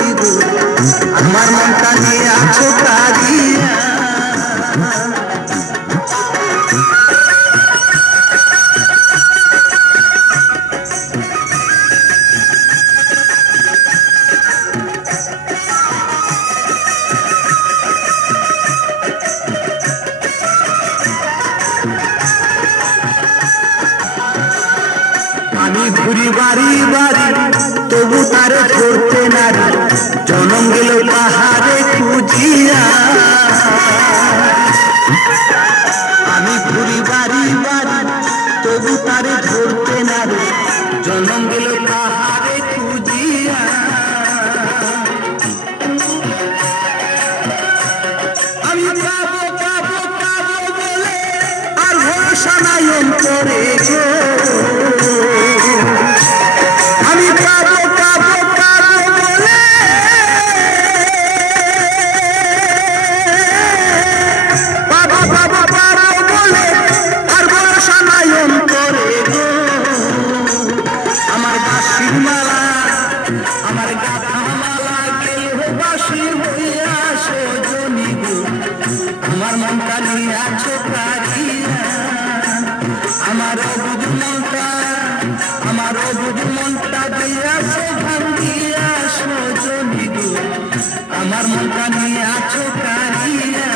সজনী আমার মনটা নিয়ে আছো কারিয়া আমি ঘুরি বাড়ি বাড়ি তবু তারে ধরতে তবু ধরতে না রে। জনম গেল পাহাড়ে খুঁজিয়া। আমি পাবো পাবো পাবো বলে আর ভরসা নাই অন্তরে গো। তোমার মনটা নিয়ে আছো পারিয়া আমার বুধ মনটা, আমার বুধ মনটা দিয়াছো ভাঙিয়া সজনি আমার মনটা নিয়ে আছো পারিয়া